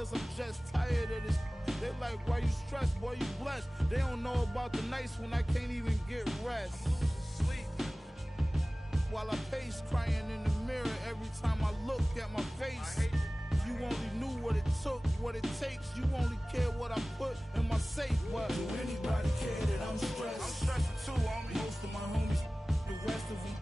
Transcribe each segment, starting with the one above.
cause I'm just tired of this. They like, why you stressed, boy, you blessed. They don't know about the nights when I can't even get rest. Sleep. While I pace, crying in the mirror every time I look at my face. You only knew what it took, what it takes. You only care what I put in my safe. But do anybody care that I'm stressed? I'm stressed too, homie. Most of my homies, the rest of them.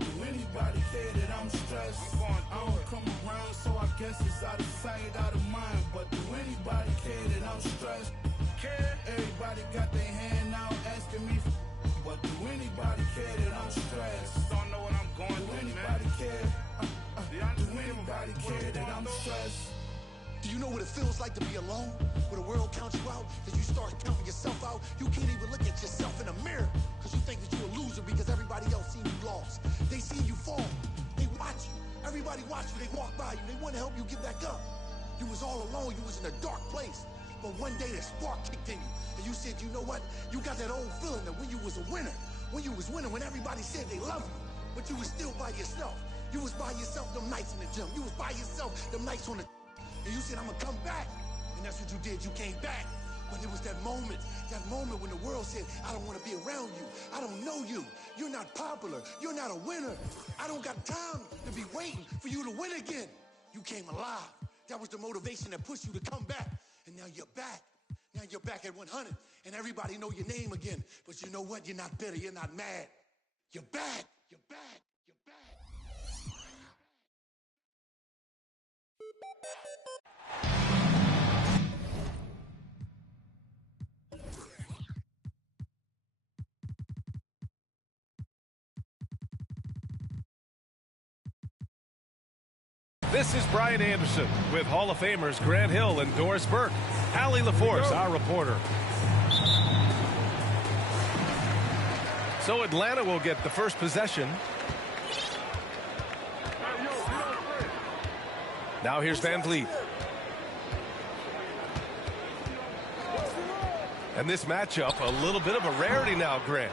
Do anybody care that I'm stressed? I don't come around, so I guess it's out of sight, out of mind. But do anybody care that I'm stressed? Care? Everybody got their hand out asking me for. But do anybody care that I'm stressed? Don't know what I'm going through, anybody care? Do anybody care that I'm stressed? Do you know what it feels like to be alone? Where the world counts you out, that you start counting yourself out. You can't even look at yourself in the mirror because you think that you're a loser because everybody else seen you lost. They seen you fall. They watch you. Everybody watch you. They walk by you. They want to help you get back up. You was all alone. You was in a dark place. But one day the spark kicked in you. And you said, you know what? You got that old feeling that when you was a winner, when you was winning, when everybody said they love you, but you was still by yourself. You was by yourself them nights in the gym. You was by yourself them nights on the... And you said, I'm going to come back. And that's what you did. You came back. But it was that moment when the world said, I don't want to be around you. I don't know you. You're not popular. You're not a winner. I don't got time to be waiting for you to win again. You came alive. That was the motivation that pushed you to come back. And now you're back. Now you're back at 100. And everybody know your name again. But you know what? You're not bitter. You're not mad. You're back. You're back. You're back. This is Brian Anderson with Hall of Famers Grant Hill and Doris Burke. Allie LaForce, our reporter. So Atlanta will get the first possession. Now here's Van Vliet. And this matchup, a little bit of a rarity now, Grant.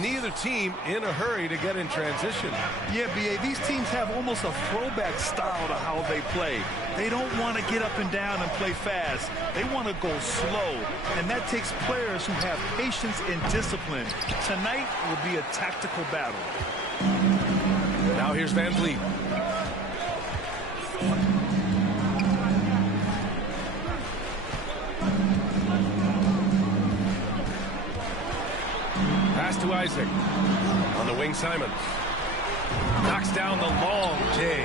Neither team in a hurry to get in transition. Yeah, B.A., these teams have almost a throwback style to how they play. They don't want to get up and down and play fast. They want to go slow, and that takes players who have patience and discipline. Tonight will be a tactical battle. Now here's Van Vliet. Pass to Isaac. On the wing, Simons. Knocks down the long J.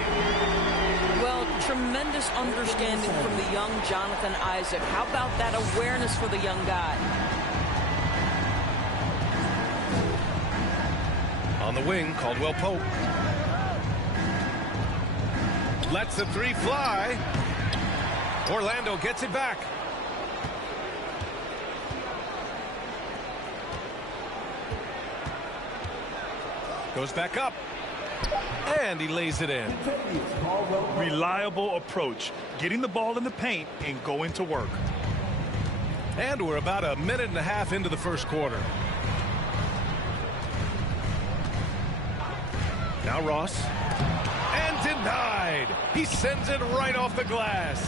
Well, tremendous understanding from the young Jonathan Isaac. How about that awareness for the young guy? On the wing, Caldwell Pope. Lets the three fly. Orlando gets it back. Goes back up. And he lays it in. Reliable approach. Getting the ball in the paint and going to work. And we're about a minute and a half into the first quarter. Now Ross. And denied. He sends it right off the glass.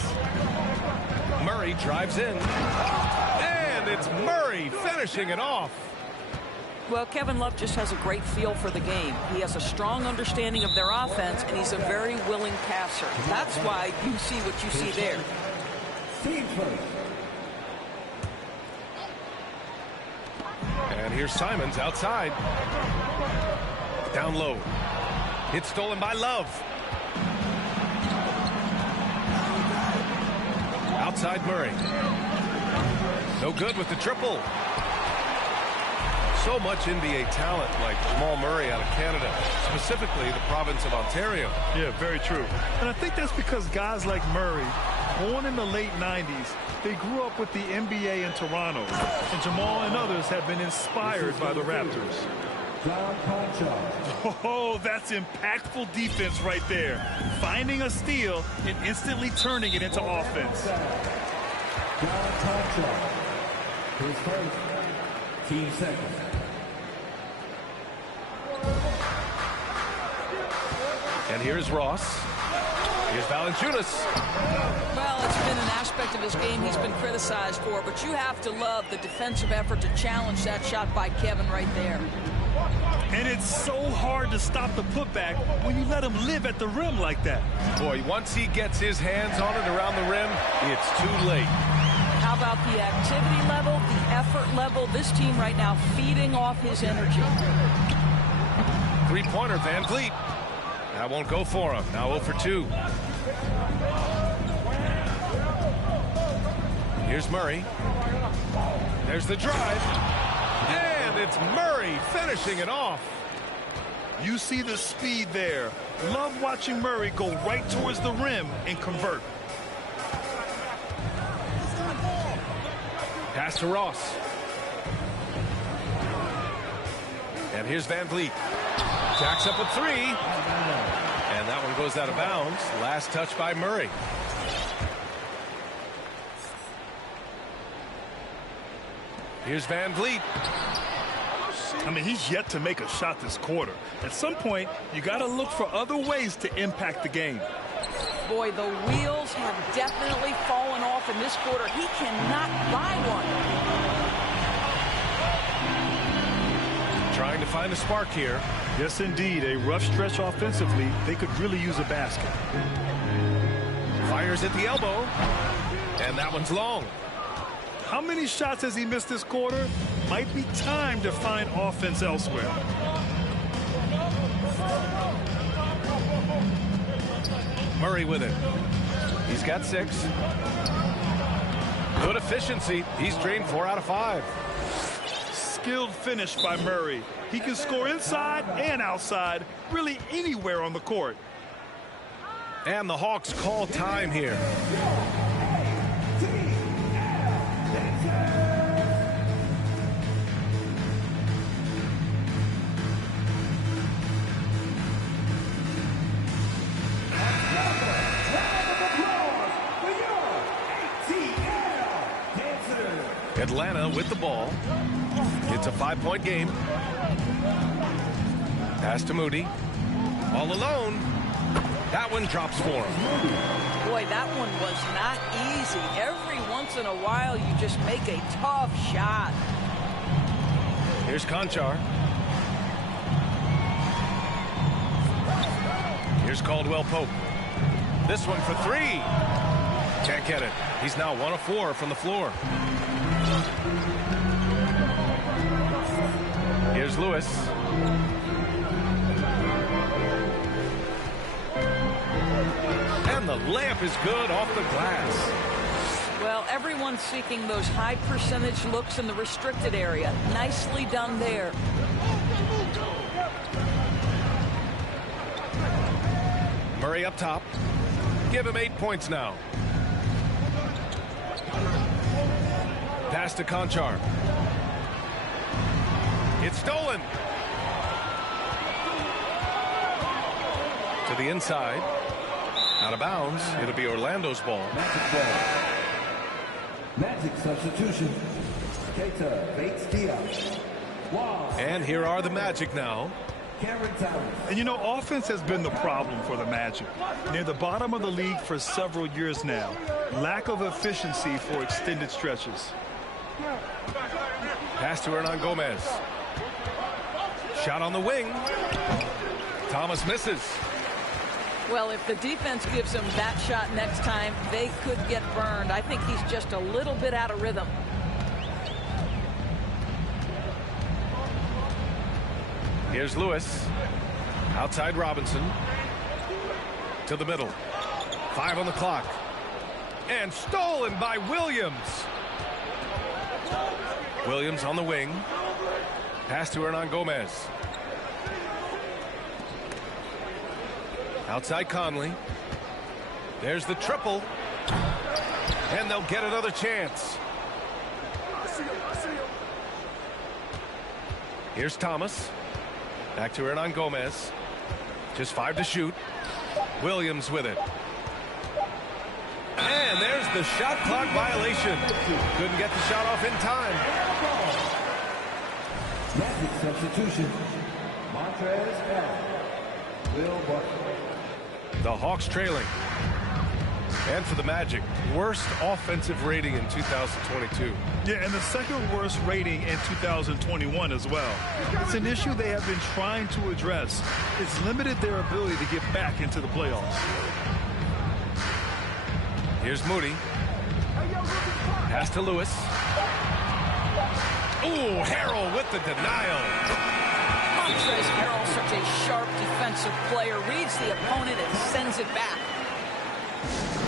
Murray drives in. And it's Murray finishing it off. Well, Kevin Love just has a great feel for the game. He has a strong understanding of their offense, and he's a very willing passer. That's why you see what you see there. And here's Simons outside. Down low. It's stolen by Love. Outside Murray. No good with the triple. So much NBA talent like Jamal Murray out of Canada, specifically the province of Ontario. Yeah, very true. And I think that's because guys like Murray, born in the late 90s, they grew up with the NBA in Toronto. And Jamal and others have been inspired by the Raptors. Oh, that's impactful defense right there. Finding a steal and instantly turning it into offense. His first, team second. And here's Ross. Here's Valanciunas. Well, it's been an aspect of his game he's been criticized for, but you have to love the defensive effort to challenge that shot by Kevin right there. And it's so hard to stop the putback when you let him live at the rim like that. Boy, once he gets his hands on it around the rim, it's too late. How about the activity level, the effort level? This team right now feeding off his energy. Three-pointer, Van Vliet. That won't go for him. Now 0 for 2. Here's Murray. There's the drive. And it's Murray finishing it off. You see the speed there. Love watching Murray go right towards the rim and convert. Pass to Ross. And here's Van Vliet. Jacks up a 3. And that one goes out of bounds. Last touch by Murray. Here's Van Vliet. I mean, he's yet to make a shot this quarter. At some point, you got to look for other ways to impact the game. Boy, the wheels have definitely fallen off in this quarter. He cannot buy one. Trying to find a spark here. Yes, indeed. A rough stretch offensively. They could really use a basket. Fires at the elbow. And that one's long. How many shots has he missed this quarter? Might be time to find offense elsewhere. Murray with it. He's got 6. Good efficiency. He's drained 4 out of 5. Skilled finish by Murray. He can score inside and outside, really anywhere on the court. And the Hawks call time here. Atlanta with the ball. It's a 5-point game. Pass to Moody. All alone. That one drops for him. Boy, that one was not easy. Every once in a while, you just make a tough shot. Here's Conchar. Here's Caldwell Pope. This one for 3. Can't get it. He's now 1 of 4 from the floor. Here's Lewis. And the layup is good off the glass. Well, everyone's seeking those high percentage looks in the restricted area. Nicely done there. Murray up top. Give him 8 points now. Pass to Conchar. It's stolen. To the inside. Out of bounds. It'll be Orlando's ball. Magic ball. Magic substitution. Keita Bates Diaz. Wow. And here are the Magic now. And you know, offense has been the problem for the Magic. Near the bottom of the league for several years now. Lack of efficiency for extended stretches. Pass to Hernan Gomez. Shot on the wing. Thomas misses. Well, if the defense gives him that shot next time, they could get burned. I think he's just a little bit out of rhythm. Here's Lewis. Outside Robinson. To the middle. 5 on the clock. And stolen by Williams. Williams on the wing. Pass to Hernan Gomez. Outside Conley. There's the triple. And they'll get another chance. Here's Thomas. Back to Hernan Gomez. Just 5 to shoot. Williams with it. And there's the shot clock violation. Couldn't get the shot off in time. Magic substitution. Montrez Harrell. Will Barton. The Hawks trailing. And for the Magic, worst offensive rating in 2022. Yeah, and the second worst rating in 2021 as well. It's an issue they have been trying to address. It's limited their ability to get back into the playoffs. Here's Moody. Pass to Lewis. Ooh, Harrell with the denial. Montrezl Harrell, such a sharp defensive player, reads the opponent and sends it back.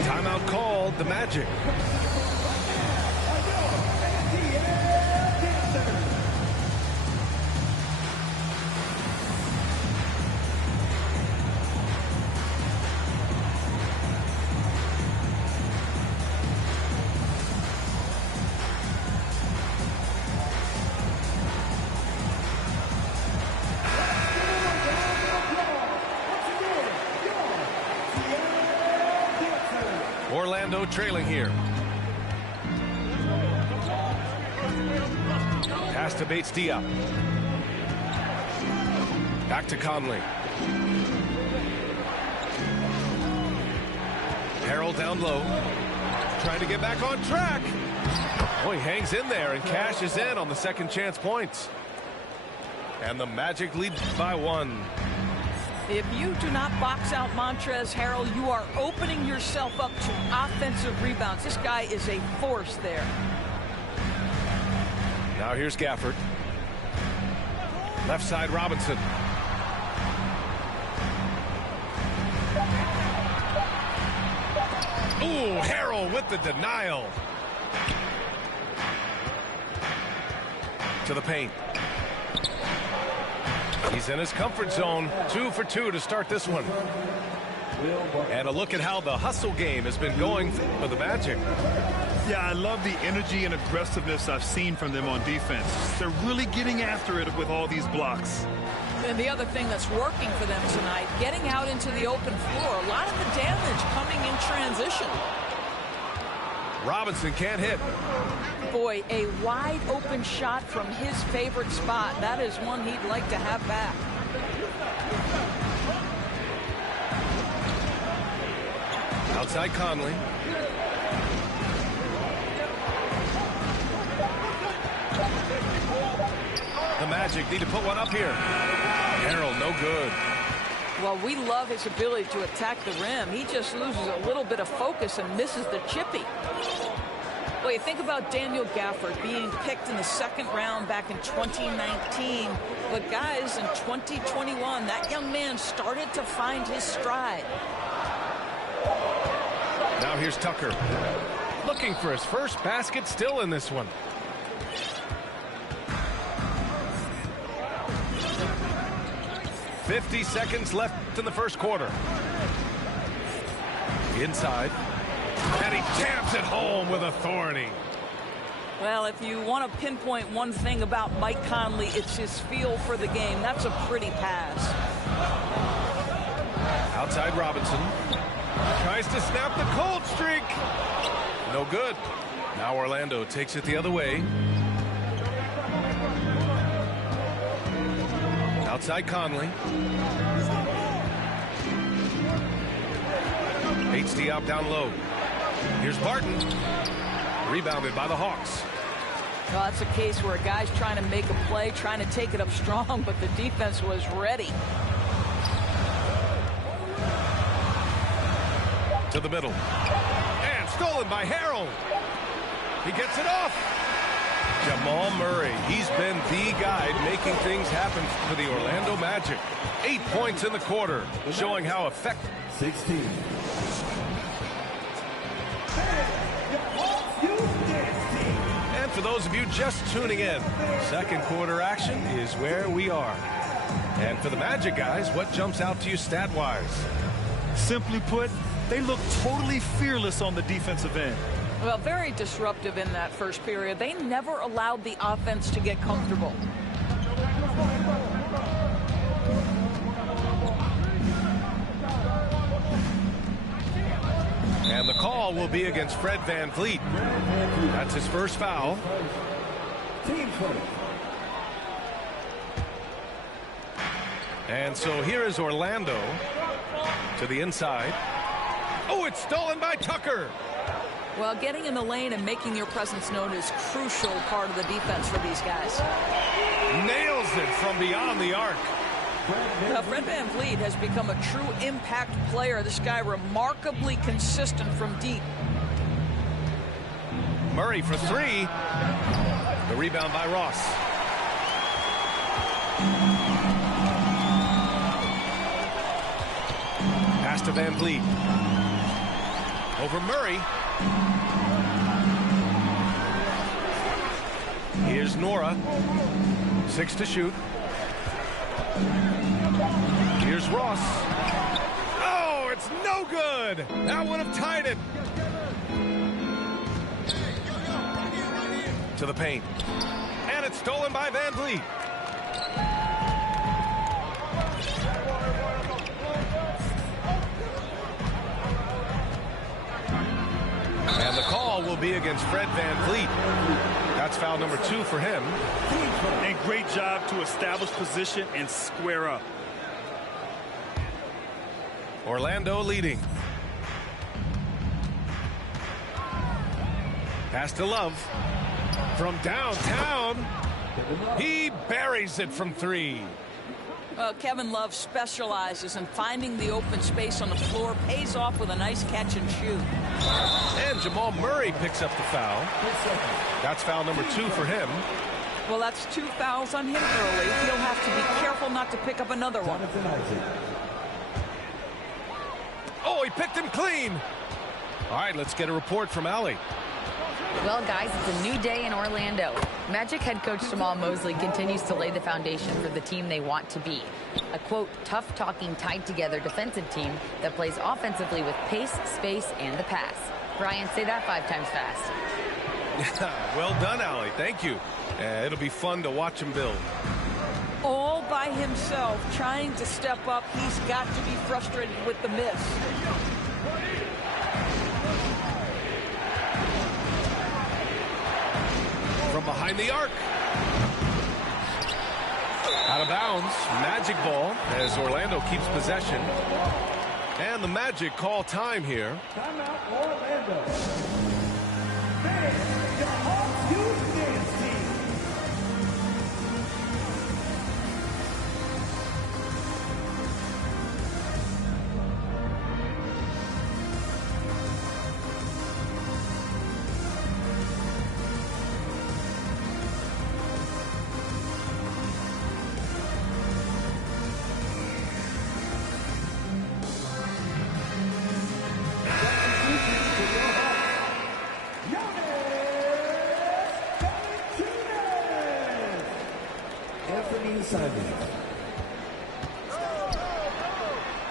Timeout called, the Magic. Orlando trailing here. Pass to Bates-Diop. Back to Conley. Harrell down low. Trying to get back on track. Oh, he hangs in there and cashes in on the second chance points. And the Magic lead by 1. If you do not box out Montrezl Harrell, you are opening yourself up to offensive rebounds. This guy is a force there. Now here's Gafford. Left side Robinson. Ooh, Harrell with the denial. To the paint. He's in his comfort zone. 2 for 2 to start this one. And a look at how the hustle game has been going for the Magic. Yeah, I love the energy and aggressiveness I've seen from them on defense. They're really getting after it with all these blocks. And the other thing that's working for them tonight, getting out into the open floor. A lot of the damage coming in transition. Robinson can't hit. Boy, a wide open shot from his favorite spot. That is one he'd like to have back. Outside Conley. The Magic need to put one up here. Harrell, no good. Well, we love his ability to attack the rim. He just loses a little bit of focus and misses the chippy. Well, you think about Daniel Gafford being picked in the second round back in 2019. But guys, in 2021, that young man started to find his stride. Now here's Tucker. Looking for his first basket, still in this one. .50 seconds left in the first quarter. Inside. And he jams it home with authority. Well, if you want to pinpoint one thing about Mike Conley, it's his feel for the game. That's a pretty pass. Outside Robinson. Tries to snap the cold streak. No good. Now Orlando takes it the other way. Outside Conley. Bates-Diop down low. Here's Barton. Rebounded by the Hawks. Well, that's a case where a guy's trying to make a play, trying to take it up strong, but the defense was ready. To the middle. And stolen by Harrell. He gets it off. Jamal Murray, he's been the guy making things happen for the Orlando Magic. 8 points in the quarter, showing how effective. 16. And for those of you just tuning in, second quarter action is where we are. And for the Magic guys, what jumps out to you stat-wise? Simply put, they look totally fearless on the defensive end. Well, very disruptive in that first period. They never allowed the offense to get comfortable. And the call will be against Fred VanVleet. That's his first foul. Team foul. And so here is Orlando to the inside. Oh, it's stolen by Tucker. Well, getting in the lane and making your presence known is a crucial part of the defense for these guys. Nails it from beyond the arc. Fred VanVleet has become a true impact player. This guy remarkably consistent from deep. Murray for three. The rebound by Ross. Pass to VanVleet. Over Murray. Here's Nora. 6 to shoot. Here's Ross. Oh, it's no good. That would have tied it. To the paint. And it's stolen by VanVleet. And the call will be against Fred VanVleet. That's foul number 2 for him. And great job to establish position and square up. Orlando leading. Pass to Love. From downtown. He buries it from 3. Kevin Love specializes in finding the open space on the floor, pays off with a nice catch and shoot. And Jamal Murray picks up the foul. That's foul number 2 for him. Well, that's 2 fouls on him early. He'll have to be careful not to pick up another one. Oh, he picked him clean. All right, let's get a report from Allie. Well, guys, it's a new day in Orlando. Magic head coach Jamal Mosley continues to lay the foundation for the team they want to be. A, quote, tough-talking, tied-together defensive team that plays offensively with pace, space, and the pass. Brian, say that 5 times fast. Well done, Allie. Thank you. It'll be fun to watch him build. All by himself, trying to step up. He's got to be frustrated with the miss. From behind the arc. Out of bounds. Magic ball as Orlando keeps possession. And the Magic call time here. Timeout, Orlando. The Hawks use dance team.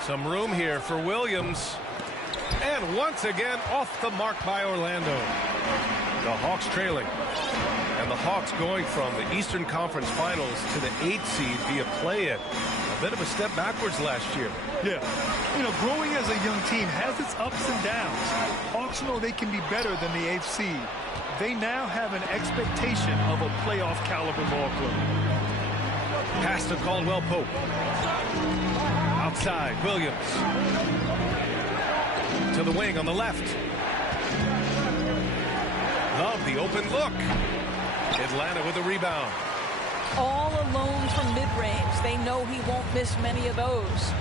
Some room here for Williams. And once again, off the mark by Orlando. The Hawks trailing. And the Hawks going from the Eastern Conference Finals to the 8th seed via play-in. A bit of a step backwards last year. Yeah. You know, growing as a young team has its ups and downs. Hawks know they can be better than the 8th seed. They now have an expectation of a playoff caliber ball club. Pass to Caldwell Pope. Outside, Williams. To the wing on the left. Love the open look. Atlanta with a rebound. All alone from mid-range. They know he won't miss many of those.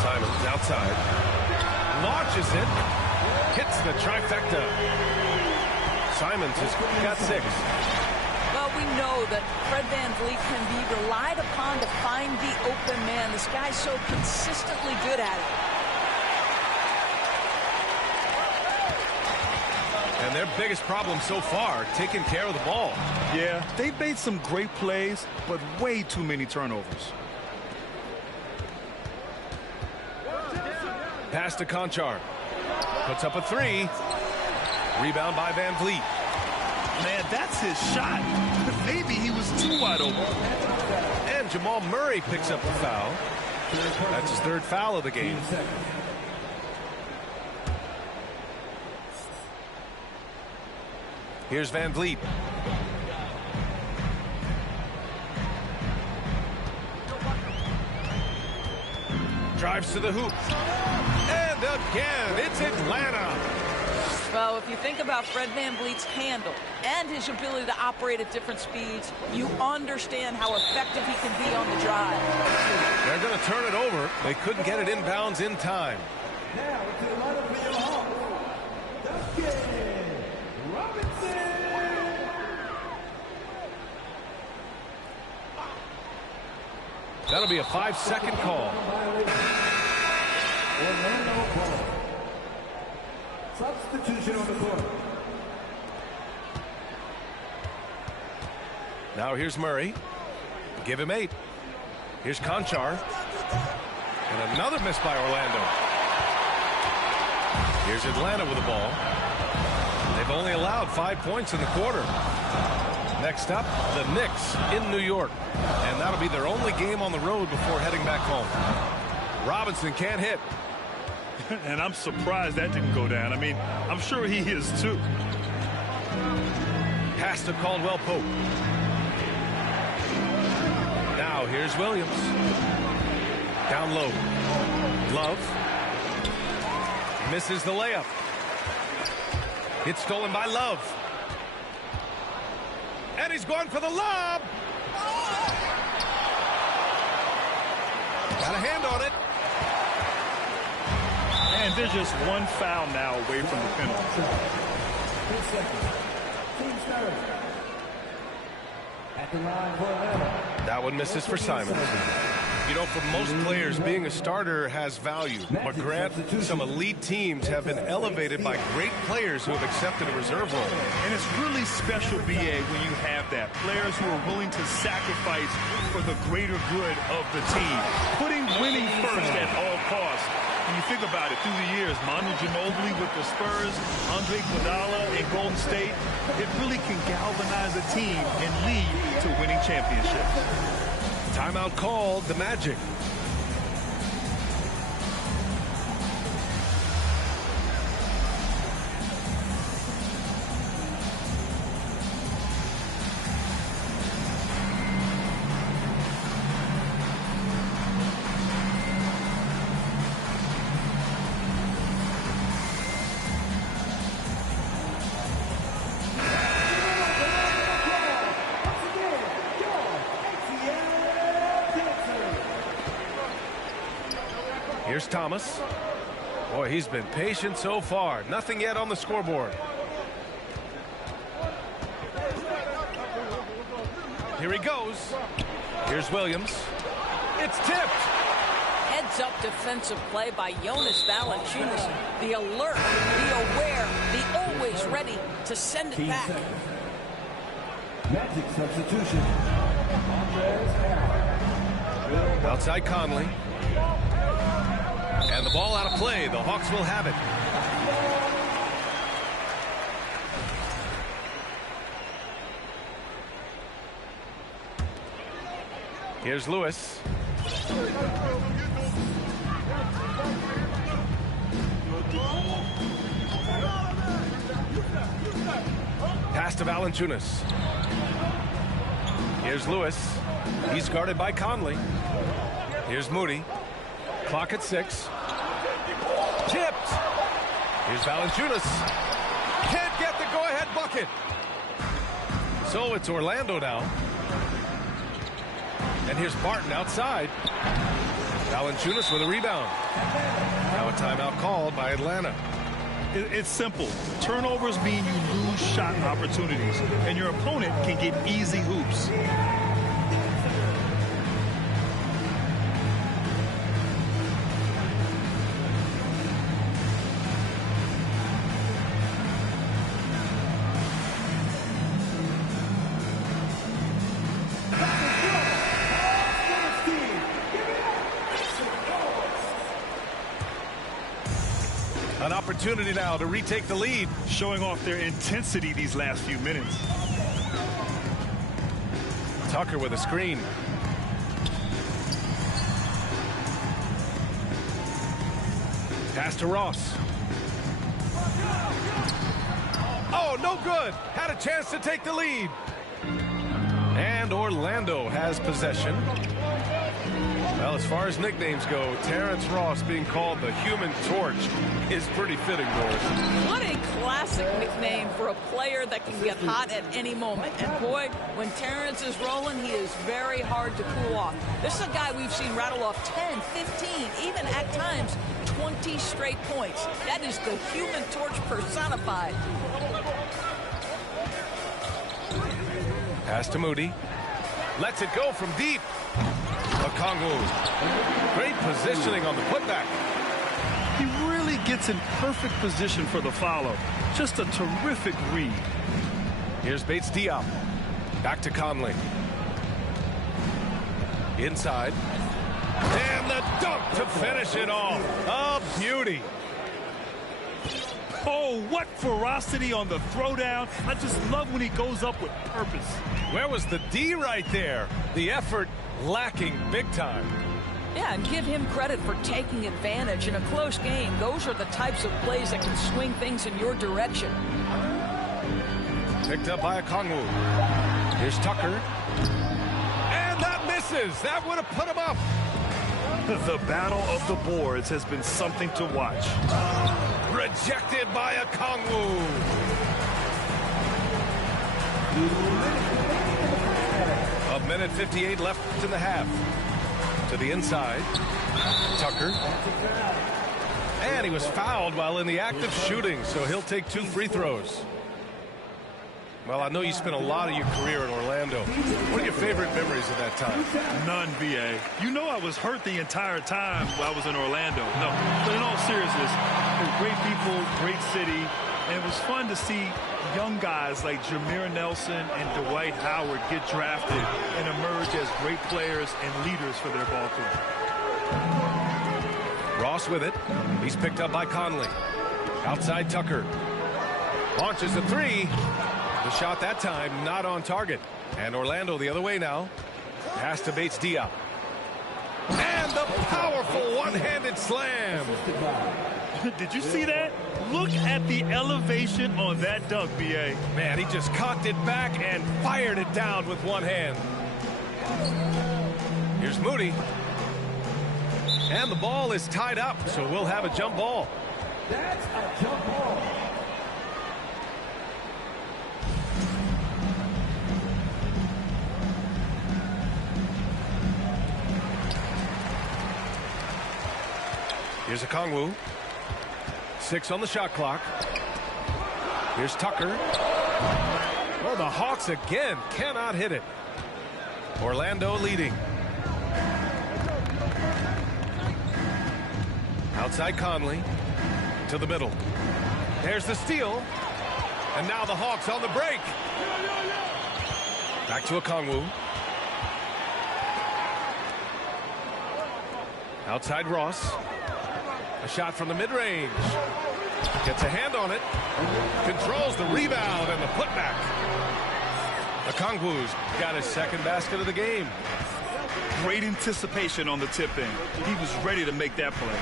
Simons outside. Launches it. Hits the trifecta. Simons has got 6. Well, we know that Fred VanVleet can be relied upon to find the open man. This guy's so consistently good at it. And their biggest problem so far, taking care of the ball. Yeah, they've made some great plays, but way too many turnovers. Pass to Conchar. Puts up a 3. Rebound by VanVleet. Man, that's his shot. Maybe he was too wide open. And Jamal Murray picks up the foul. That's his 3rd foul of the game. Here's VanVleet. Drives to the hoop. And again, it's Atlanta. Well, if you think about Fred VanVleet's handle and his ability to operate at different speeds, you understand how effective he can be on the drive. They're going to turn it over. They couldn't get it inbounds in time. Now to the lineup for your Hawks. Duncan Robinson. That'll be a 5-second call. Orlando ball. Substitution on the court. Now here's Murray. Give him 8. Here's Conchar. And another miss by Orlando. Here's Atlanta with the ball. They've only allowed 5 points in the quarter. Next up, the Knicks in New York. And that'll be their only game on the road before heading back home. Robinson can't hit. And I'm surprised that didn't go down. I mean, I'm sure he is too. Pass to Caldwell Pope. Now here's Williams. Down low. Love. Misses the layup. It's stolen by Love. And he's going for the lob. Got a hand on it. And they're just one foul now away from the penalty. 10 seconds. Team starter. At the line for Atlanta. That one misses for Simons. You know, for most players, being a starter has value. But Grant, some elite teams have been elevated by great players who have accepted a reserve role. And it's really special, BA, when you have that. Players who are willing to sacrifice for the greater good of the team. Putting winning first at all costs. When you think about it, through the years, Manu Ginobili with the Spurs, Andre Iguodala in Golden State, it really can galvanize a team and lead to winning championships. Timeout called, the Magic. Here's Thomas. Boy, he's been patient so far. Nothing yet on the scoreboard. Here he goes. Here's Williams. It's tipped. Heads-up defensive play by Jonas Valanciunas. The alert, the aware, the always ready to send it back. Magic substitution. Outside Conley. And the ball out of play. The Hawks will have it. Here's Lewis. Pass to Valanciunas. Here's Lewis. He's guarded by Conley. Here's Moody. Clock at 6. Tipped. Here's Valanciunas. Can't get the go-ahead bucket. So it's Orlando now. And here's Barton outside. Valanciunas with a rebound. Now a timeout called by Atlanta. It's simple. Turnovers mean you lose shot opportunities, and your opponent can get easy hoops. An opportunity now to retake the lead. Showing off their intensity these last few minutes. Tucker with a screen. Pass to Ross. Oh, no good. Had a chance to take the lead. And Orlando has possession. Well, as far as nicknames go, Terrence Ross being called the Human Torch is pretty fitting, Doris. What a classic nickname for a player that can get hot at any moment. And boy, when Terrence is rolling, he is very hard to cool off. This is a guy we've seen rattle off 10, 15, even at times 20 straight points. That is the Human Torch personified. Pass to Moody. Lets it go from deep. Okongwu. Great positioning on the putback. He really gets in perfect position for the follow. Just a terrific read. Here's Bates Diop. Back to Conley. Inside. And the dunk to finish it off. A beauty. Oh, what ferocity on the throwdown. I just love when he goes up with purpose. Where was the D right there? The effort lacking big time. Yeah, and give him credit for taking advantage in a close game. Those are the types of plays that can swing things in your direction. Picked up by Okongwu. Here's Tucker. And that misses. That would have put him up. The battle of the boards has been something to watch. Rejected by Okongwu. A minute 58 left in the half. To the inside. Tucker. And he was fouled while in the act of shooting, so he'll take 2 free throws. Well, I know you spent a lot of your career in Orlando. What are your favorite memories of that time? None, VA. You know I was hurt the entire time while I was in Orlando. No, but in all seriousness, they're great people, great city, and it was fun to see young guys like Jameer Nelson and Dwight Howard get drafted and emerge as great players and leaders for their ball club. Ross with it. He's picked up by Conley. Outside Tucker. Launches a 3. The shot that time not on target. And Orlando the other way now. Pass to Bates Diop. And the powerful one-handed slam. Did you see that? Look at the elevation on that dunk, BA. Man, he just cocked it back and fired it down with one hand. Here's Moody. And the ball is tied up, so we'll have a jump ball. That's a jump ball. Here's Okongwu. 6 on the shot clock. Here's Tucker. Well, the Hawks again cannot hit it. Orlando leading. Outside Conley. To the middle. There's the steal. And now the Hawks on the break. Back to Okongwu. Outside Ross. A shot from the mid-range. Gets a hand on it. Controls the rebound and the putback. Okongwu's got his second basket of the game. Great anticipation on the tip-in. He was ready to make that play.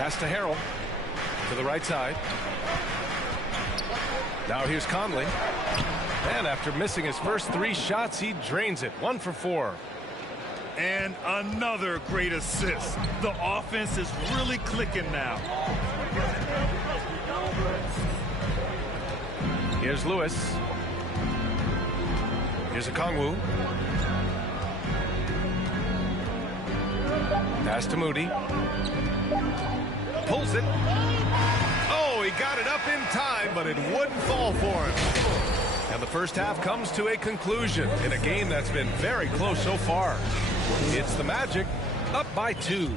Pass to Harrell. To the right side. Now here's Conley. And after missing his first 3 shots, he drains it. 1 for 4. And another great assist. The offense is really clicking now. Here's Lewis. Here's Okongwu. Pass to Moody. pulls it. Oh, he got it up in time, but it wouldn't fall for him. And the first half comes to a conclusion in a game that's been very close so far. It's the Magic up by 2.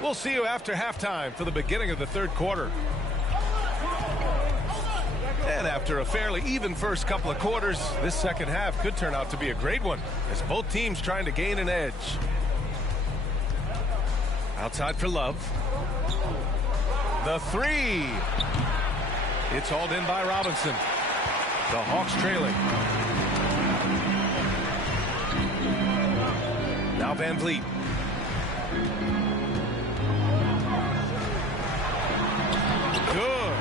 We'll see you after halftime for the beginning of the third quarter. And after a fairly even first couple of quarters, this second half could turn out to be a great one as both teams trying to gain an edge. Outside for Love. The 3. It's hauled in by Robinson. The Hawks trailing. Now Van Vliet. Good.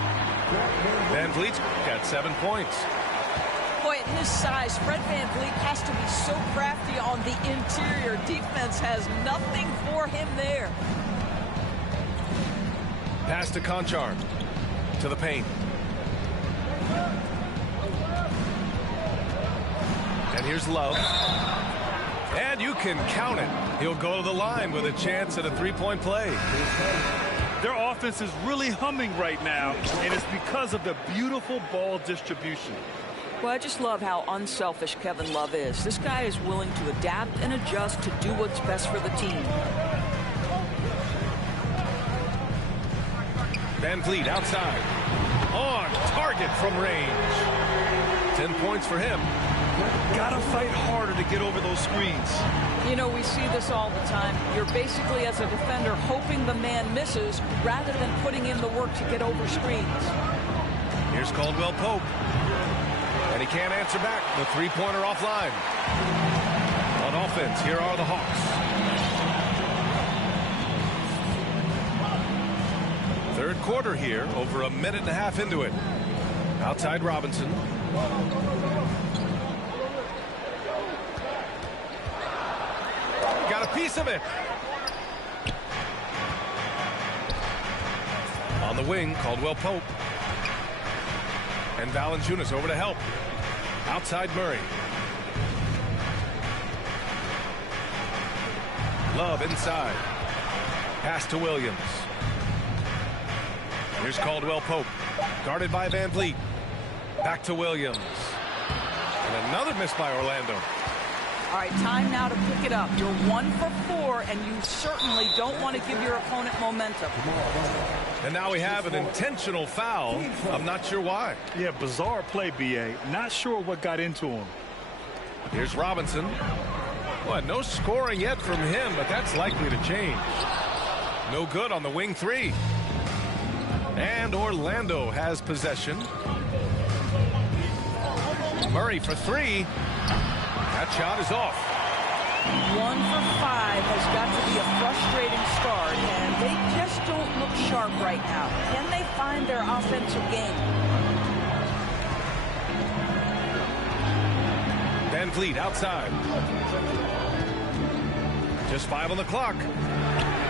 Van Vliet's got 7 points. Boy, at his size, Fred Van Vliet has to be so crafty on the interior. Defense has nothing for him there. Pass to Conchar. To the paint. And here's Love. And you can count it. He'll go to the line with a chance at a three-point play. Their offense is really humming right now, and it's because of the beautiful ball distribution. Well, I just love how unselfish Kevin Love is. This guy is willing to adapt and adjust to do what's best for the team. Van Vliet outside. On target from range. 10 points for him. Gotta fight harder to get over those screens. You know, we see this all the time. You're basically, as a defender, hoping the man misses rather than putting in the work to get over screens. Here's Caldwell Pope. And he can't answer back. The three-pointer offline. On offense, here are the Hawks. Third quarter here, over a minute and a half into it. Outside Robinson. Got a piece of it. On the wing, Caldwell Pope. And Valanciunas over to help. Outside Murray. Love inside. Pass to Williams. Here's Caldwell Pope. Guarded by Van Vliet. Back to Williams. And another miss by Orlando. All right, time now to pick it up. You're 1 for 4, and you certainly don't want to give your opponent momentum. And now we have an intentional foul. I'm not sure why. Yeah, bizarre play, B.A. Not sure what got into him. Here's Robinson. Well, no scoring yet from him, but that's likely to change. No good on the wing 3. And Orlando has possession. Murray for 3. That shot is off. 1 for 5 has got to be a frustrating start, and they just don't look sharp right now. Can they find their offensive game? Van Vliet outside. Just 5 on the clock.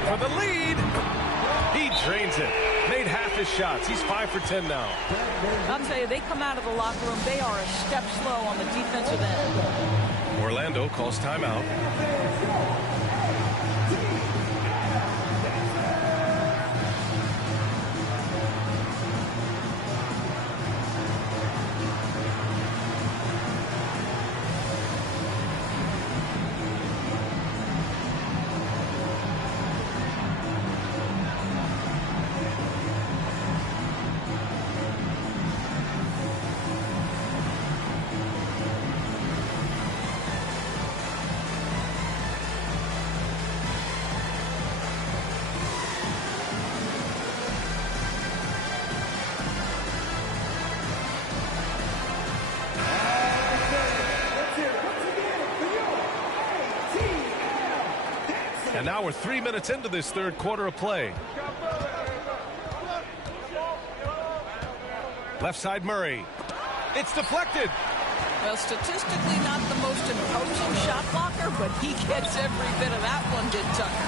For the lead. He drains it. Made half his shots. He's 5 for 10 now. I'll tell you, they come out of the locker room, they are a step slow on the defensive end. Orlando calls timeout. And now we're 3 minutes into this third quarter of play. Left side Murray. It's deflected. Well, statistically not the most imposing shot blocker, but he gets every bit of that one, did Tucker.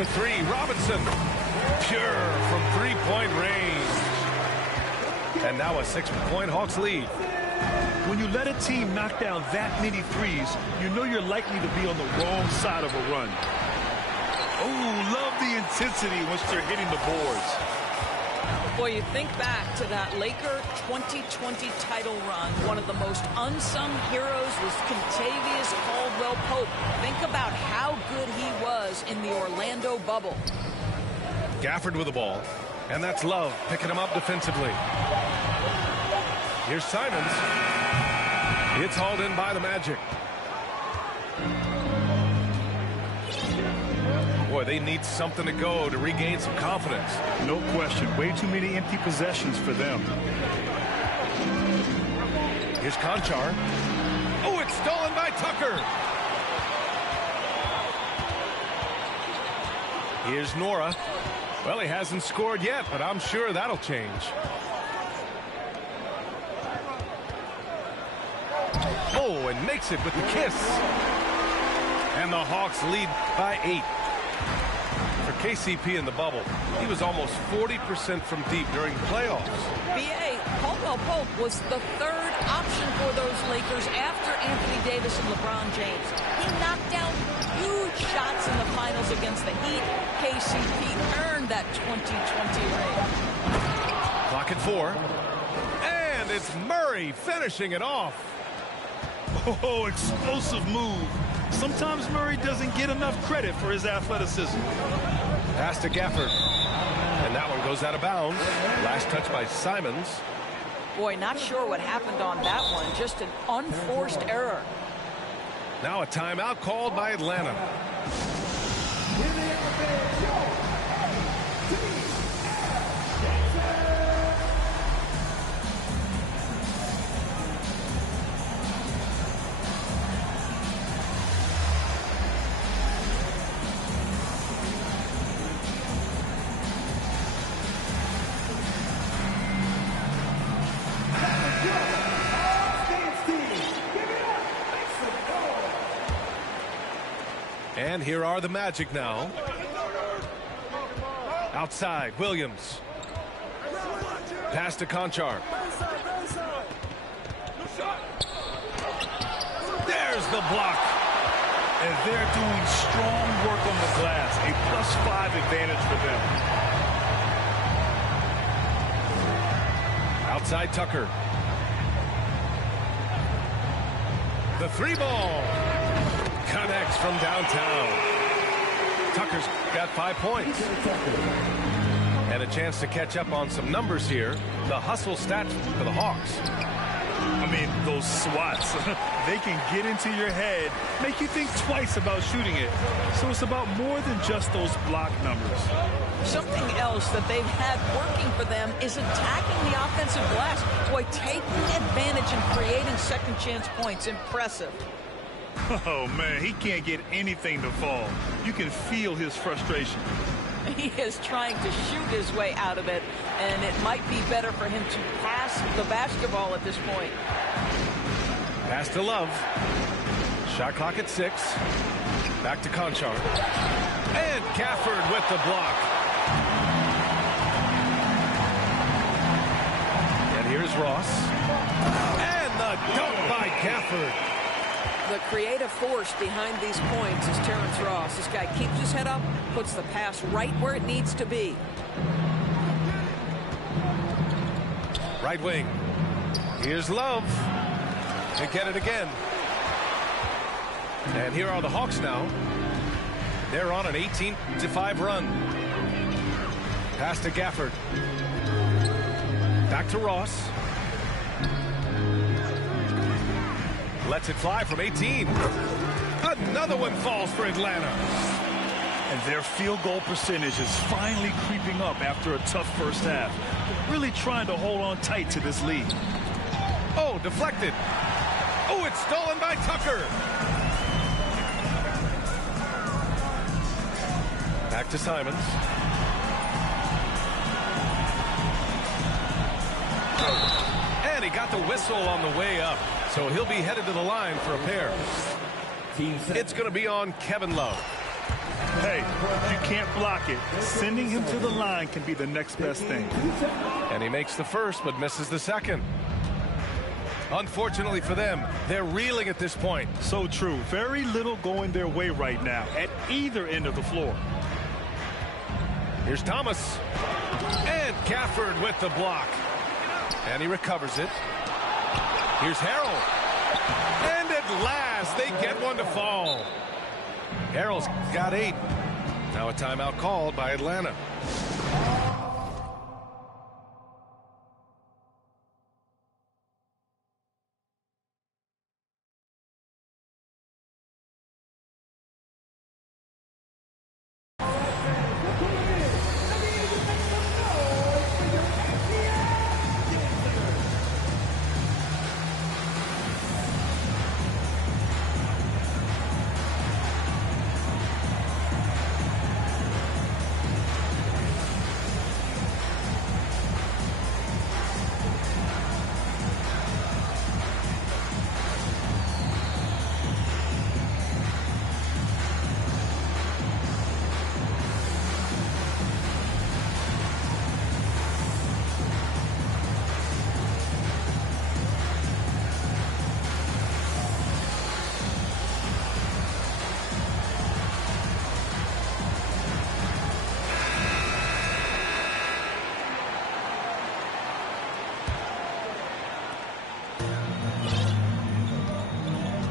For 3, Robinson. Pure from three-point range. And now a 6-point Hawks lead. When you let a team knock down that many threes, you know you're likely to be on the wrong side of a run. Oh, love the intensity once they're hitting the boards. Boy, you think back to that Laker 2020 title run. One of the most unsung heroes was Kentavious Caldwell-Pope. Think about how good he was in the Orlando bubble. Gafford with the ball. And that's Love picking him up defensively. Here's Simons. It's hauled in by the Magic. Boy, they need something to go to regain some confidence. No question. Way too many empty possessions for them. Here's Conchar. Oh, it's stolen by Tucker. Here's Nora. Well, he hasn't scored yet, but I'm sure that'll change. Oh, and makes it with the kiss. And the Hawks lead by 8. For KCP in the bubble, he was almost 40% from deep during the playoffs. B.A. Caldwell-Pope was the third option for those Lakers after Anthony Davis and LeBron James. He knocked down huge shots in the finals against the Heat. KCP earned that 2020 ring. Clock at 4. And it's Murray finishing it off. Oh, explosive move. Sometimes Murray doesn't get enough credit for his athleticism. Pass to Gafford. And that one goes out of bounds. Last touch by Simons. Boy, not sure what happened on that one. Just an unforced error. Now a timeout called by Atlanta. And here are the Magic now. Outside, Williams. Pass to Conchar. There's the block. And they're doing strong work on the glass. A +5 advantage for them. Outside Tucker. The 3-ball. Connects from downtown. Tucker's got 5 points. And a chance to catch up on some numbers here. The hustle stats for the Hawks. I mean, those swats, they can get into your head, make you think twice about shooting it. So it's about more than just those block numbers. Something else that they've had working for them is attacking the offensive glass. Boy, taking advantage and creating second chance points. Impressive. Oh, man, he can't get anything to fall. You can feel his frustration. He is trying to shoot his way out of it, and it might be better for him to pass the basketball at this point. Pass to Love. Shot clock at 6. Back to Conchar. And Gafford with the block. And here's Ross. And the dunk by Gafford. The creative force behind these points is Terrence Ross. This guy keeps his head up, puts the pass right where it needs to be. Right wing. Here's Love. To get it again. And here are the Hawks now. They're on an 18-5 run. Pass to Gafford. Back to Ross. Lets it fly from 18. Another one falls for Atlanta. And their field goal percentage is finally creeping up after a tough first half. They're really trying to hold on tight to this lead. Oh, deflected. Oh, it's stolen by Tucker. Back to Simons. And he got the whistle on the way up. So he'll be headed to the line for a pair. It's going to be on Kevin Love. Hey, you can't block it. Sending him to the line can be the next best thing. And he makes the first, but misses the second. Unfortunately for them, they're reeling at this point. So true. Very little going their way right now at either end of the floor. Here's Thomas. And Gafford with the block. And he recovers it. Here's Harrell. And at last, they get one to fall. Harrell's got 8. Now a timeout called by Atlanta.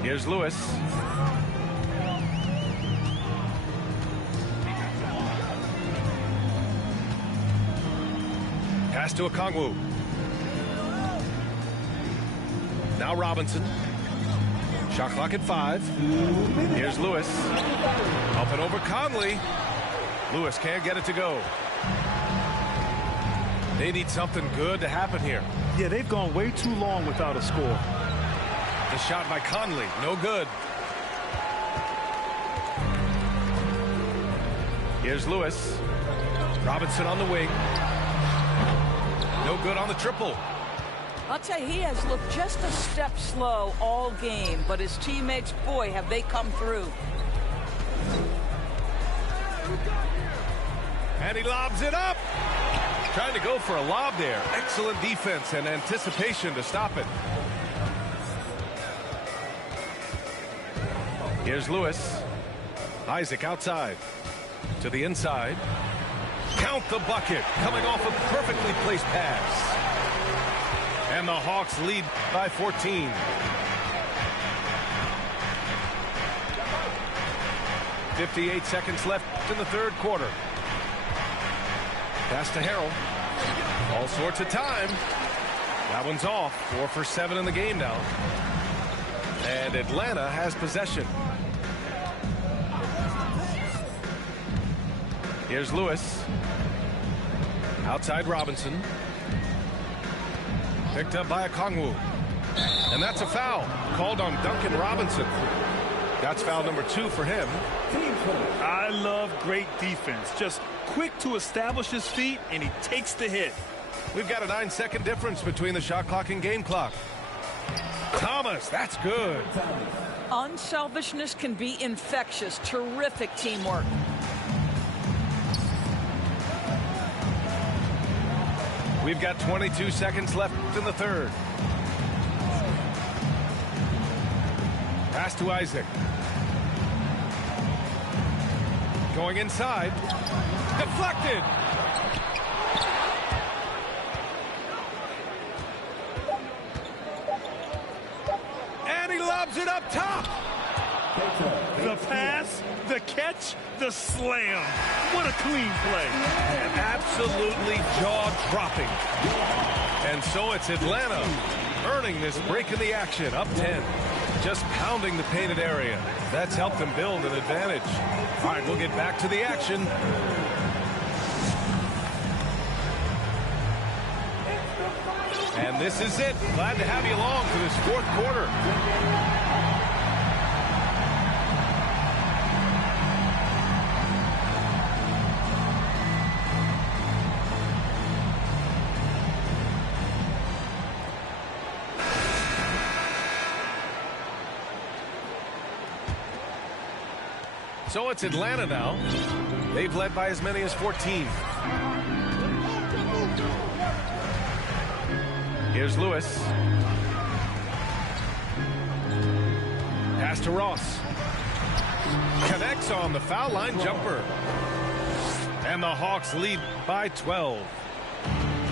Here's Lewis. Pass to Okongwu. Now Robinson. Shot clock at 5. Here's Lewis. Up and over Conley. Lewis can't get it to go. They need something good to happen here. Yeah, they've gone way too long without a score. The shot by Conley, no good. Here's Lewis. Robinson on the wing. No good on the triple. I'll tell you, he has looked just a step slow all game, but his teammates, boy, have they come through. And he lobs it up. Trying to go for a lob there. Excellent defense and anticipation to stop it. Here's Lewis. Isaac outside. To the inside. Count the bucket. Coming off a perfectly placed pass. And the Hawks lead by 14. .58 seconds left in the third quarter. Pass to Harrell. All sorts of time. That one's off. 4 for 7 in the game now. And Atlanta has possession. Here's Lewis. Outside Robinson. Picked up by Okongwu. And that's a foul called on Duncan Robinson. That's foul number 2 for him. I love great defense. Just quick to establish his feet, and he takes the hit. We've got a 9-second difference between the shot clock and game clock. Thomas, that's good. Unselfishness can be infectious. Terrific teamwork. We've got 22 seconds left in the third. Pass to Isaac. Going inside. Deflected. And he lobs it up top. The pass, the catch, the slam. What a clean play. And absolutely jaw-dropping. And so it's Atlanta earning this break in the action, up 10. Just pounding the painted area. That's helped them build an advantage. All right, we'll get back to the action. And this is it. Glad to have you along for this fourth quarter. So it's Atlanta now. They've led by as many as 14. Here's Lewis. Pass to Ross. Connects on the foul line jumper. And the Hawks lead by 12.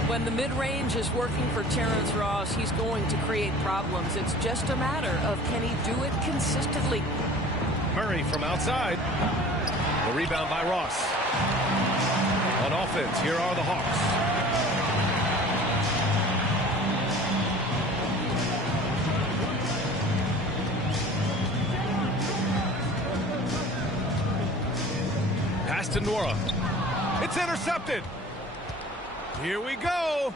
When the mid-range is working for Terrence Ross, he's going to create problems. It's just a matter of can he do it consistently. Murray from outside. The rebound by Ross. On offense, here are the Hawks. Pass to Nora. It's intercepted. Here we go.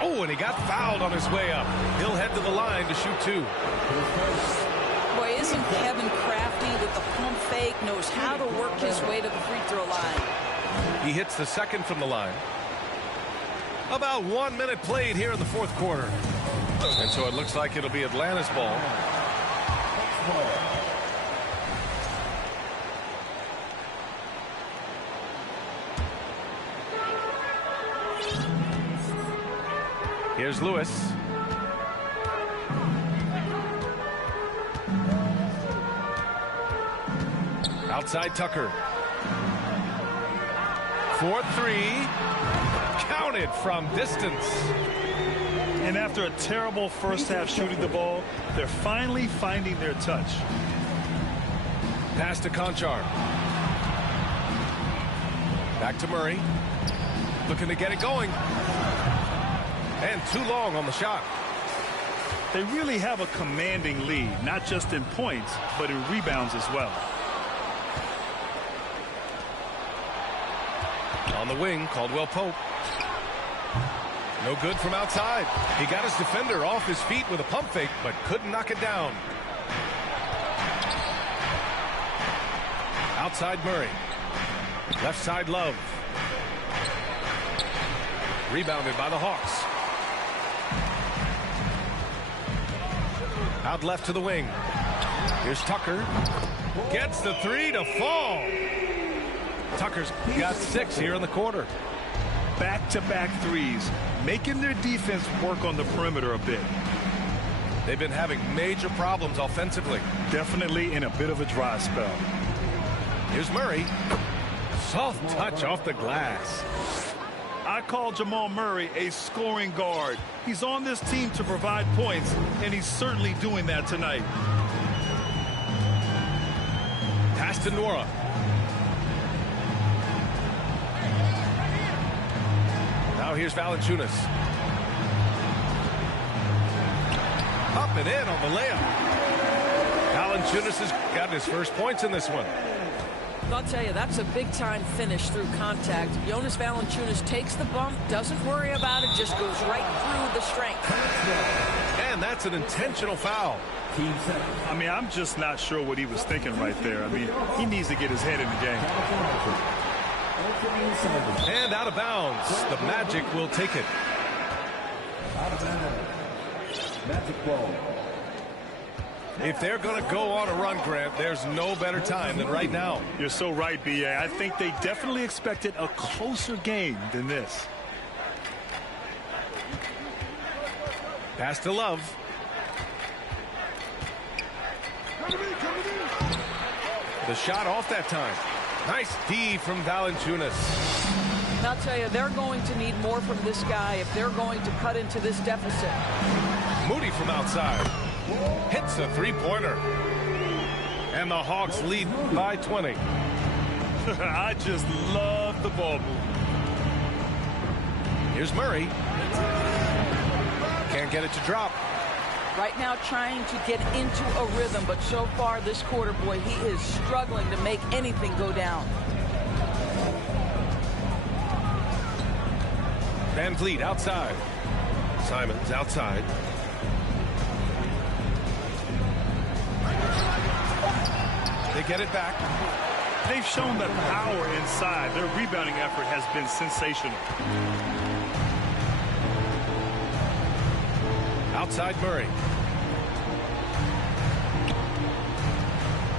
Oh, and he got fouled on his way up. He'll head to the line to shoot 2. Boy, isn't Kevin crafty with the pump fake, knows how to work his way to the free throw line. He hits the second from the line. About 1 minute played here in the fourth quarter. And so it looks like it'll be Atlanta's ball. Here's Lewis. Outside Tucker. 4-3. Counted from distance. And after a terrible first half shooting the ball, they're finally finding their touch. Pass to Conchar. Back to Murray. Looking to get it going. And too long on the shot. They really have a commanding lead, not just in points, but in rebounds as well. On the wing, Caldwell Pope. No good from outside. He got his defender off his feet with a pump fake, but couldn't knock it down. Outside Murray. Left side Love. Rebounded by the Hawks. Out left to the wing. Here's Tucker. Gets the 3 to fall. Tucker's got 6 here in the quarter. Back-to-back threes, making their defense work on the perimeter a bit. They've been having major problems offensively. Definitely in a bit of a dry spell. Here's Murray. Soft touch off the glass. I call Jamal Murray a scoring guard. He's on this team to provide points, and he's certainly doing that tonight. Pass to Nora. Now here's Valanciunas. Up and in on the layup. Valanciunas has got his first points in this one. I'll tell you, that's a big-time finish through contact. Jonas Valanciunas takes the bump, doesn't worry about it, just goes right through the strength. And that's an intentional foul. I mean, I'm just not sure what he was thinking right there. I mean, he needs to get his head in the game. And out of bounds. The Magic will take it. Magic ball. If they're going to go on a run, Grant, there's no better time than right now. You're so right, B.A. I think they definitely expected a closer game than this. Pass to Love. The shot off that time. Nice D from Valanciunas. And I'll tell you, they're going to need more from this guy if they're going to cut into this deficit. Moody from outside. Hits a three-pointer. And the Hawks lead by 20. I just love the ball movement. Here's Murray. Can't get it to drop. Right now trying to get into a rhythm, but so far this quarter, boy, he is struggling to make anything go down. Van Vliet outside. Simons outside. They get it back. They've shown that power inside. Their rebounding effort has been sensational. Outside Murray.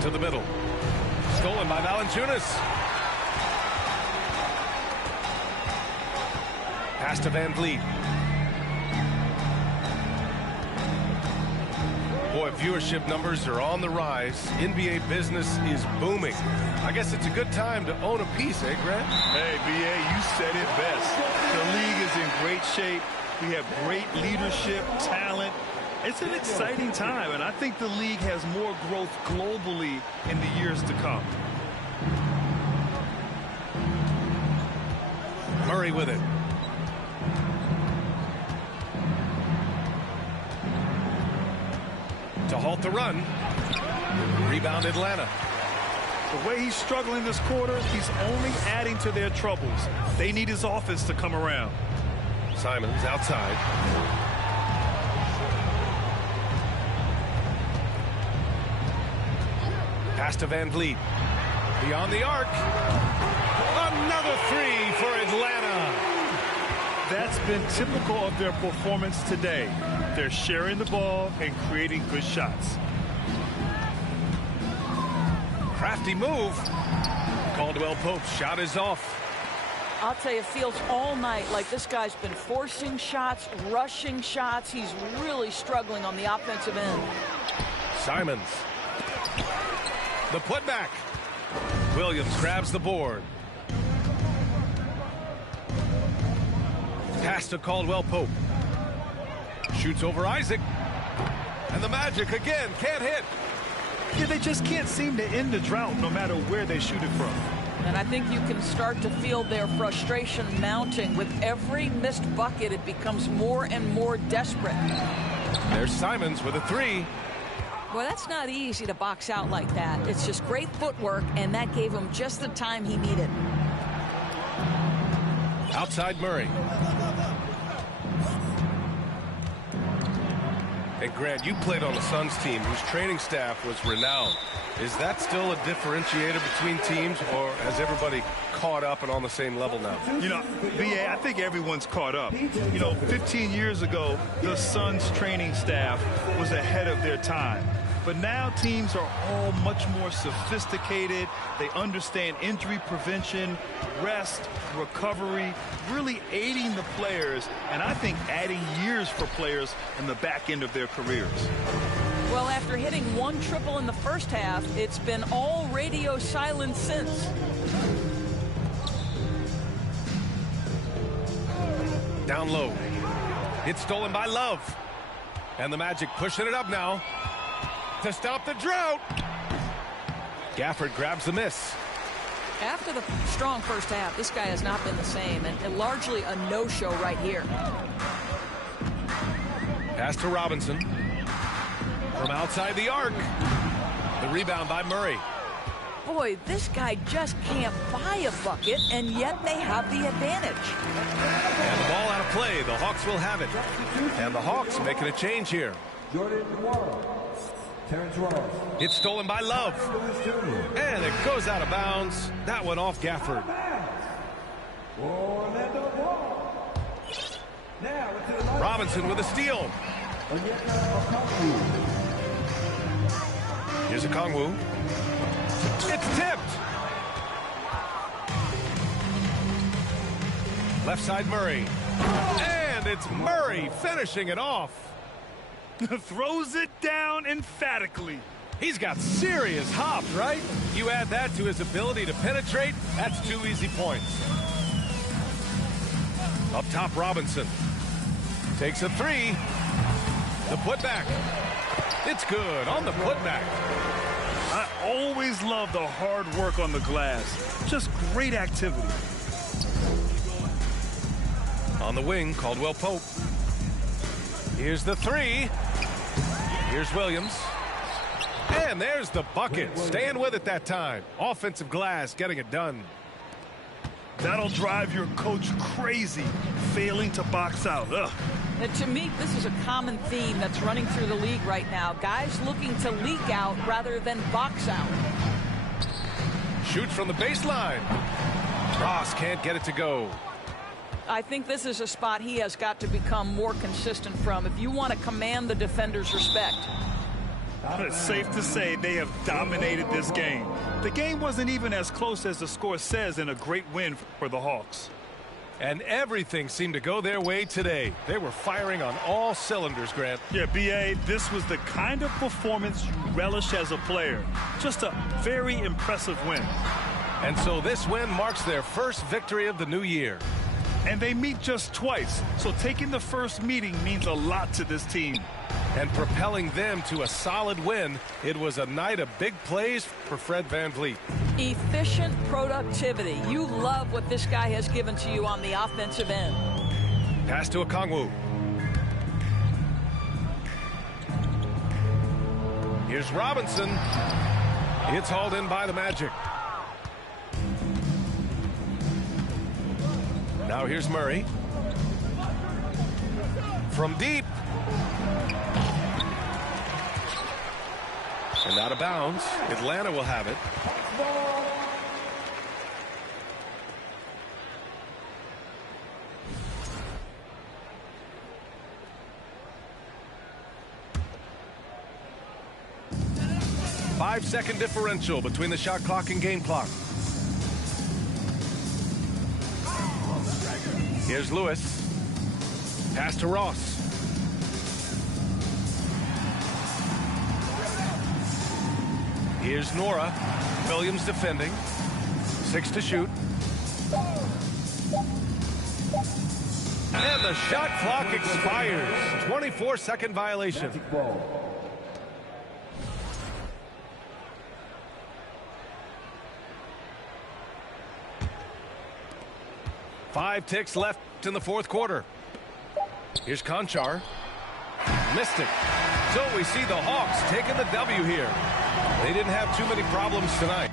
To the middle. Stolen by Valanciunas. Pass to Van Vliet. Boy, viewership numbers are on the rise. NBA business is booming. I guess it's a good time to own a piece, eh, Grant? Hey, B.A., you said it best. The league is in great shape. We have great leadership, talent. It's an exciting time, and I think the league has more growth globally in the years to come. Murray with it. To halt the run. Rebound Atlanta. The way he's struggling this quarter, he's only adding to their troubles. They need his offense to come around. Simons outside. Pass to Van Vliet. Beyond the arc. Another three for Atlanta. That's been typical of their performance today. They're sharing the ball and creating good shots. Crafty move. Caldwell Pope's shot is off. I'll tell you, it feels all night like this guy's been forcing shots, rushing shots. He's really struggling on the offensive end. Simons. The putback. Williams grabs the board. Pass to Caldwell Pope. Shoots over Isaac. And the Magic again can't hit. Yeah, they just can't seem to end the drought no matter where they shoot it from. And I think you can start to feel their frustration mounting. With every missed bucket, it becomes more and more desperate. There's Simons with a three. Well, that's not easy to box out like that. It's just great footwork, and that gave him just the time he needed. Outside Murray. And Grant, you played on the Suns team whose training staff was renowned. Is that still a differentiator between teams, or has everybody caught up and on the same level now? You know, B.A., I think everyone's caught up. You know, 15 years ago, the Suns training staff was ahead of their time. But now teams are all much more sophisticated. They understand injury prevention, rest, recovery, really aiding the players, and I think adding years for players in the back end of their careers. Well, after hitting one triple in the first half, it's been all radio silence since. Down low. It's stolen by Love. And the Magic pushing it up now to stop the drought. Gafford grabs the miss. After the strong first half, this guy has not been the same, and largely a no-show right here. Pass to Robinson. From outside the arc. The rebound by Murray. Boy, this guy just can't buy a bucket, and yet they have the advantage. And the ball out of play. The Hawks will have it. And the Hawks making a change here. It's stolen by Love. And it goes out of bounds. That one off Gafford. Robinson with a steal. Here's a Kongwu. It's tipped. Left side Murray. And it's Murray finishing it off. Throws it down emphatically. He's got serious hops, right? You add that to his ability to penetrate, that's 2 easy points. Up top, Robinson. Takes a three. The putback. It's good on the putback. I always love the hard work on the glass. Just great activity. On the wing, Caldwell Pope. Here's the three. Here's Williams. And there's the bucket. Staying with it that time. Offensive glass, getting it done. That'll drive your coach crazy, failing to box out. Ugh. And to me, this is a common theme that's running through the league right now. Guys looking to leak out rather than box out. Shoots from the baseline. Ross can't get it to go. I think this is a spot he has got to become more consistent from if you want to command the defender's respect. It's safe to say they have dominated this game. The game wasn't even as close as the score says in a great win for the Hawks. And everything seemed to go their way today. They were firing on all cylinders, Grant. Yeah, B.A., this was the kind of performance you relish as a player. Just a very impressive win. And so this win marks their first victory of the new year. And they meet just twice, so taking the first meeting means a lot to this team. And propelling them to a solid win, it was a night of big plays for Fred VanVleet. Efficient productivity. You love what this guy has given to you on the offensive end. Pass to Okongwu. Here's Robinson. It's hauled in by the Magic. Now here's Murray. From deep. And out of bounds. Atlanta will have it. Five-second differential between the shot clock and game clock. Here's Lewis. Pass to Ross. Here's Nora. Williams defending. 6 to shoot. And the shot clock expires. 24-second violation. 5 ticks left in the fourth quarter. Here's Conchar. Missed it. So we see the Hawks taking the W here. They didn't have too many problems tonight.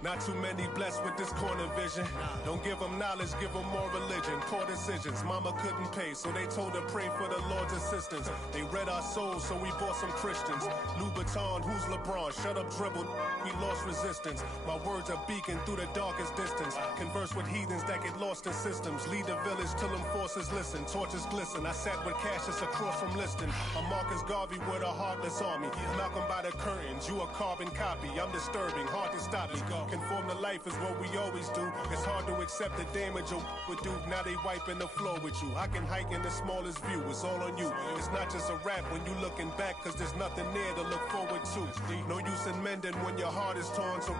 Not too many blessed with this corner vision. Don't give them knowledge, give them more religion. Poor decisions, mama couldn't pay, so they told her pray for the Lord's assistance. They read our souls, so we bought some Christians. Louboutin, who's LeBron? Shut up, dribble. We lost resistance. My words are beacon through the darkest distance. Converse with heathens that get lost in systems. Lead the village till them forces listen. Torches glisten. I sat with Cassius across from Liston. I'm Marcus Garvey with a heartless army. Malcolm by the curtains, you a carbon copy. I'm disturbing, hard to stop me. Conform to life is what we always do. It's hard to accept the damage you would do. Now they wiping the floor with you. I can hike in the smallest view. It's all on you. It's not just a rap when you looking back, cause there's nothing there to look forward to. No use in mending when your heart is torn. So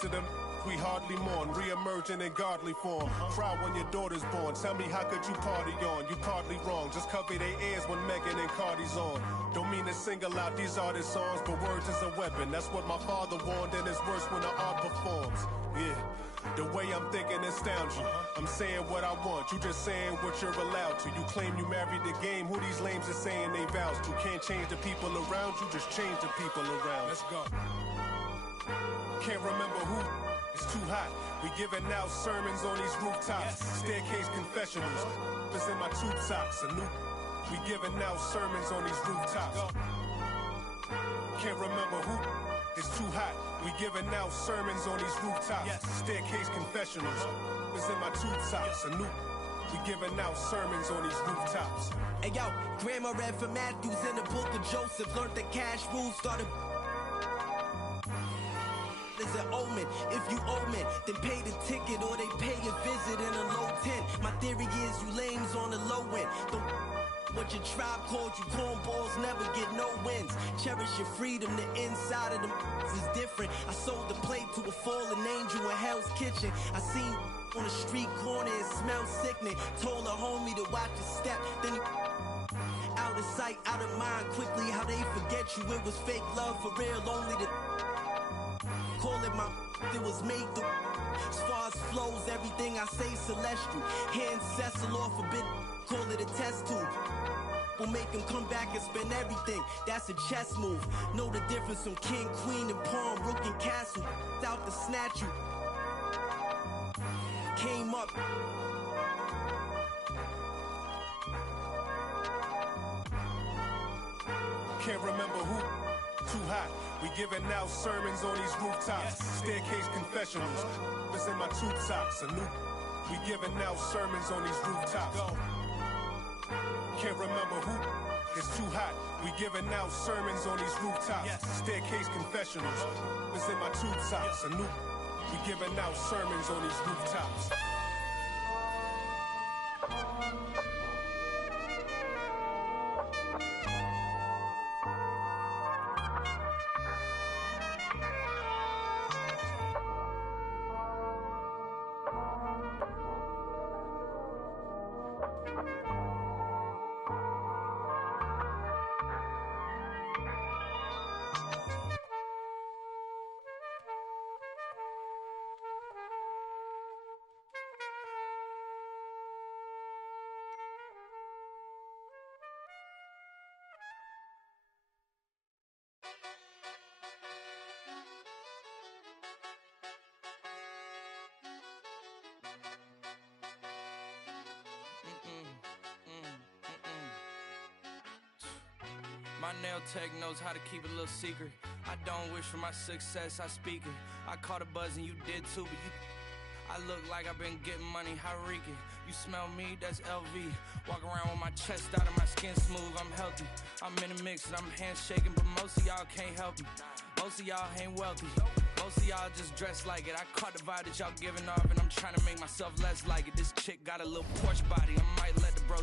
to them we hardly mourn, re-emerging in godly form. Cry when your daughter's born. Tell me, how could you party on? You partly wrong. Just cover their ears when Megan and Cardi's on. Don't mean to single out these artist songs, but words is a weapon. That's what my father warned, and it's worse when the art performs. Yeah, the way I'm thinking astounds you. I'm saying what I want, you just saying what you're allowed to. You claim you married the game, who these lames are saying they vows to. Can't change the people around you, just change the people around. Let's go. Can't remember who. It's too hot. We giving out sermons on these rooftops. Staircase confessionals. It's in my tube socks. We giving out sermons on these rooftops. Can't remember who. It's too hot. We giving out sermons on these rooftops. Yes. Staircase confessionals. It's in my tube tops. A new. We giving out sermons on these rooftops. Hey yo, Grandma read from Matthews in the book of Joseph. Learned the cash rules, started. Is an omen. If you owe men, then pay the ticket or they pay a visit in a low tent. My theory is you lames on the low end. What your tribe called you cornballs never get no wins. Cherish your freedom, the inside of them is different. I sold the plate to a fallen angel in Hell's Kitchen. I seen on the street corner, it smelled sickening. Told a homie to watch his step, then he out of sight, out of mind. Quickly how they forget you, it was fake love for real, only the call it my it was made to. As far as flows, everything I say celestial. Hand Cecil or forbidden, call it a test tube. We'll make him come back and spend everything. That's a chess move. Know the difference from king, queen, and pawn, rook and castle. Out to snatch you. Came up. Can't remember who. Too hot. We giving out sermons on these rooftops. Yes. Staircase confessionals. It's in my tube tops. A new. We giving out sermons on these rooftops. Go. Can't remember who. It's too hot. We giving out sermons on these rooftops. Yes. Staircase confessionals. It's in my tube tops. A new. We giving out sermons on these rooftops. My nail tech knows how to keep a little secret. I don't wish for my success, I speak it. I caught a buzz and you did too, but I look like I've been getting money, how reeking. You smell me, that's LV. Walk around with my chest out and my skin smooth, I'm healthy. I'm in a mix and I'm handshaking, but most of y'all can't help me. Most of y'all ain't wealthy. Most of y'all just dress like it. I caught the vibe that y'all giving off and I'm trying to make myself less like it. This chick got a little Porsche body, I might let the bro.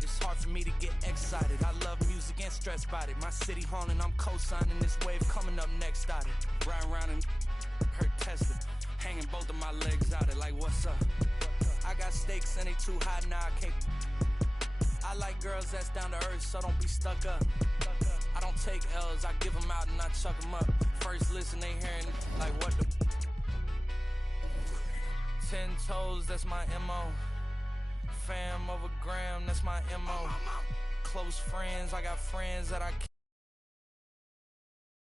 It's hard for me to get excited. I love music and stress about it. My city haunting, I'm co-signing this wave coming up next. Started riding around and her tested, hanging both of my legs out it like what's up. I got stakes and they too high now I can't. I like girls that's down to earth, so don't be stuck up. I don't take L's, I give them out and I chuck them up. First listen, they hearing like what the 10 toes, that's my MO. Fam over gram, that's my MO. Close friends, I got friends that I can't.